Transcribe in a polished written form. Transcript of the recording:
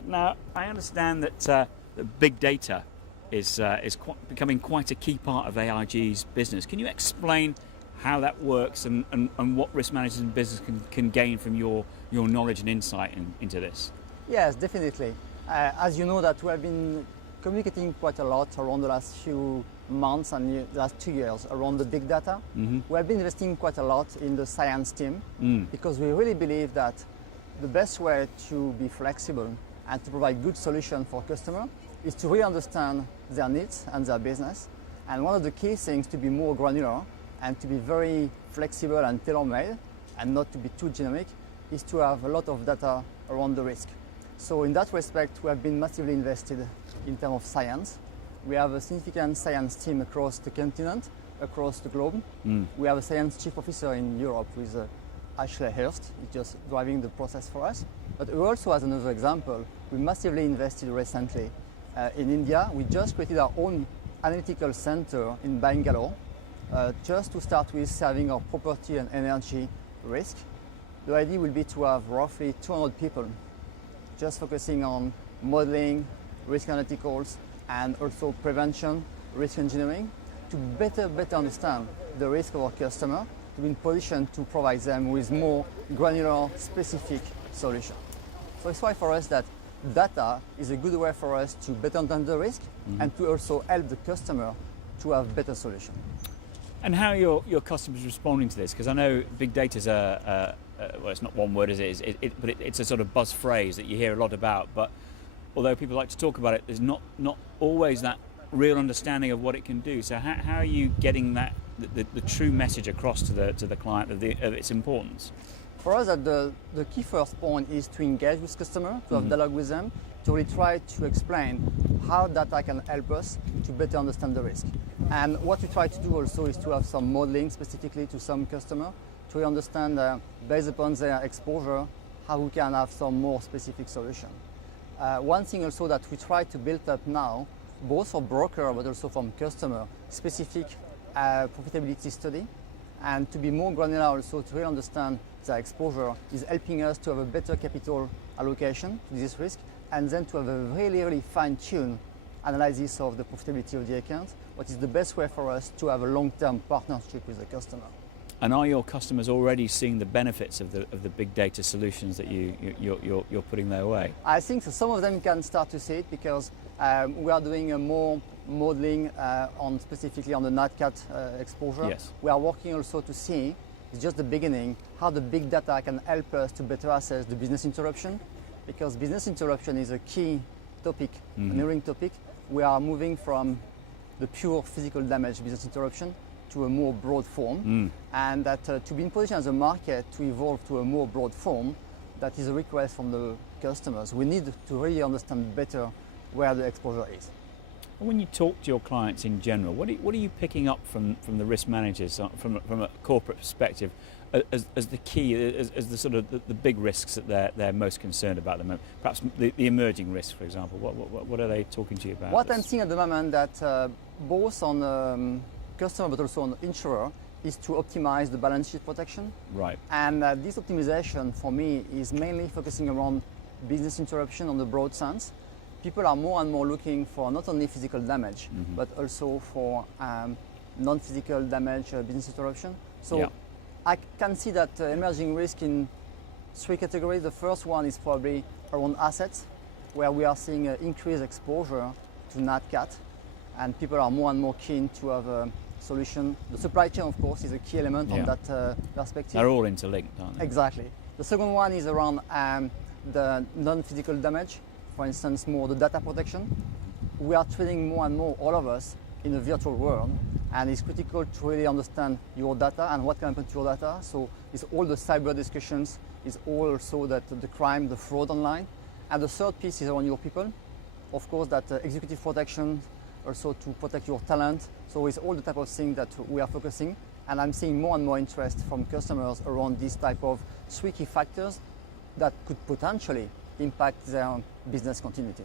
Now, I understand that big data is becoming quite a key part of AIG's business. Can you explain how that works and what risk managers and business can gain from your knowledge and insight into this? Yes, definitely. As you know, that we have been communicating quite a lot around the last few months and the last 2 years around the big data. Mm-hmm. We have been investing quite a lot in the science team because we really believe that the best way to be flexible and to provide good solutions for customers is to really understand their needs and their business. And one of the key things to be more granular and to be very flexible and tailor-made and not to be too generic is to have a lot of data around the risk. So in that respect, we have been massively invested in terms of science. We have a significant science team across the continent, across the globe. We have a science chief officer in Europe with Ashley Hurst. He's just driving the process for us. But we also, as another example, we massively invested recently in India. We just created our own analytical center in Bangalore, just to start with serving our property and energy risk. The idea will be to have roughly 200 people just focusing on modeling, risk analyticals, and also prevention, risk engineering, to better understand the risk of our customer, to be in position to provide them with more granular, specific solution. So it's why for us that data is a good way for us to better understand the risk and to also help the customer to have better solution. And how are your customers responding to this? Because I know big data is well, it's not one word, is it? But it's a sort of buzz phrase that you hear a lot about. But although people like to talk about it, there's not always that real understanding of what it can do. So how are you getting that the true message across to the client of its importance? For us, the key first point is to engage with customers, to have dialogue with them, to really try to explain how data can help us to better understand the risk. And what we try to do also is to have some modeling specifically to some customer to really understand, based upon their exposure, how we can have some more specific solution. One thing also that we try to build up now, both for broker but also from customer, specific profitability study, and to be more granular also to really understand their exposure is helping us to have a better capital allocation to this risk, and then to have a really fine-tuned analysis of the profitability of the account, what is the best way for us to have a long-term partnership with the customer. And are your customers already seeing the benefits of the big data solutions that you're putting their way? I think so some of them can start to see it because we are doing more modeling on specifically on the Nat Cat exposure. Yes. We are working also to see, it's just the beginning, how the big data can help us to better assess the business interruption, because business interruption is a key topic, an enduring topic. We are moving from the pure physical damage business interruption to a more broad form, and that to be in position as a market to evolve to a more broad form, that is a request from the customers. We need to really understand better where the exposure is. When you talk to your clients in general, what are you picking up from the risk managers from a corporate perspective as the key, as the sort of the big risks that they're most concerned about at the moment? Perhaps the emerging risks, for example. What are they talking to you about? What I'm seeing at the moment that both on customer but also on insurer is to optimize the balance sheet protection. Right. And this optimization for me is mainly focusing around business interruption on the broad sense. People are more and more looking for not only physical damage, but also for non-physical damage, business interruption. So I can see that emerging risk in 3 categories. The first one is probably around assets, where we are seeing increased exposure to Nat Cat, and people are more and more keen to have a solution. The supply chain, of course, is a key element on that perspective. They're all interlinked, aren't they? Exactly. The second one is around the non-physical damage, for instance, more the data protection. We are trading more and more, all of us, in a virtual world, and it's critical to really understand your data and what can happen to your data. So it's all the cyber discussions, it's also that the crime, the fraud online. And the third piece is around your people. Of course, that executive protection, also to protect your talent. So it's all the type of things that we are focusing, and I'm seeing more and more interest from customers around this type of 3 key factors that could potentially impact their business continuity.